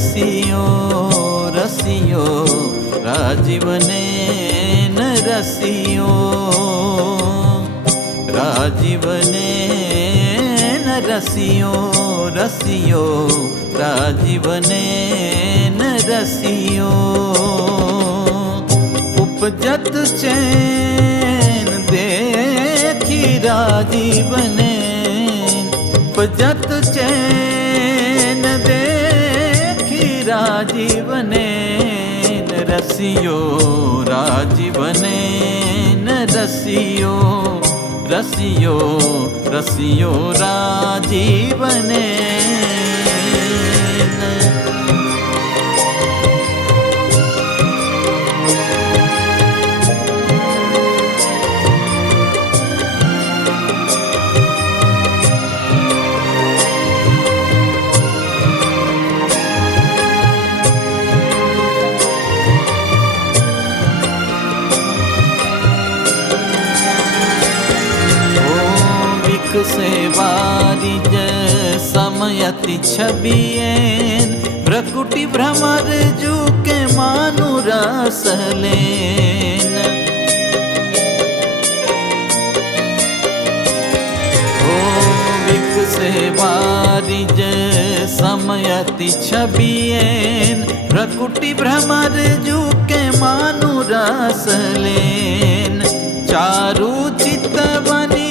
રસિયો રસિયો રાજીવને ન રસિયો રાજીવને ન રસિયો રસિયો રાજીવને ન રસિયો ઉપજત ચેન देखी राजीवने उपजत चैन देखी राजीवने रसियो राजीवने रसियो रसियो रसियो राजीवने से वारिज समयति छबियेन प्रकुटि भ्रमर जू के मानु रसलेन ओ विक से वारिज समयति छबियेन प्रकुटि भ्रमर जू के मानु रसलेन चारु चितवनी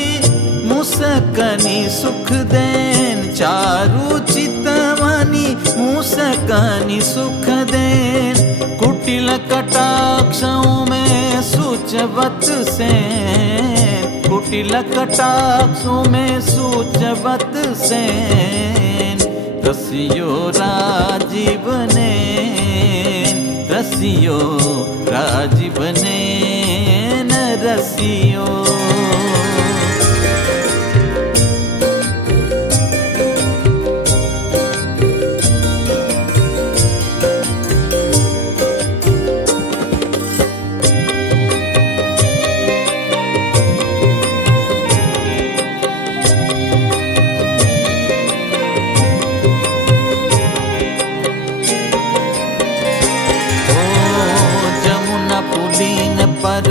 मुसकनी सुख देन चारु चितवनी मुसकनी सुख देन कुटिल कटाक्षों में सूचवत सेन कुटिल कटाक्षों में सूचवत सेन रसियो राजीवने रसियो राजीवने न रसियो पर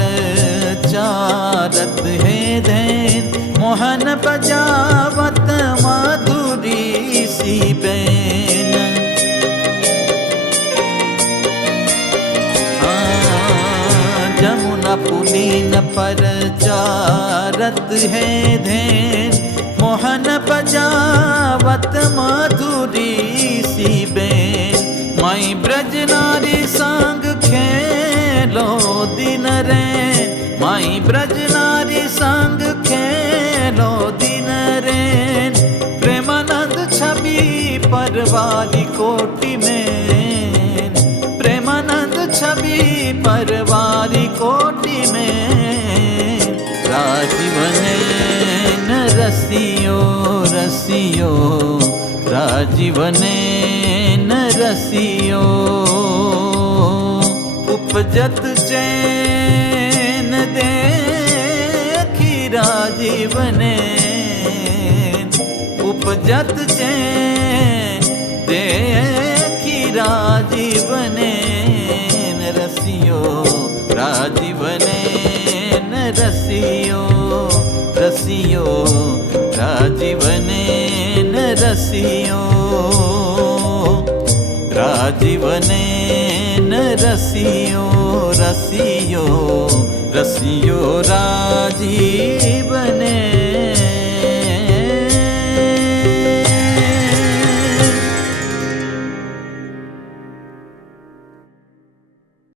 चारत है धैन मोहन बजावत माधुरी सी बैन जमुना पुलीन पर चारत है धैन मोहन बजावत माधुरी सी बैन माई ब्रज नारी संग खेलो दिन रैन माई ब्रज नारी संग खेलो दिन रैन प्रेमानंद छवि परवारी कोटि में प्रेमानंद छवि परवारी कोटि में राजीवने न रसियो रसियो राजीवने न रसियो उपजत चैन देखी राजीवने उपजत चैन देखी राजीवने रसियो राजीवने न रसियो रसियो राजीवने न रसियो राजीवने न रसियो रसियो रसियो राजीवने।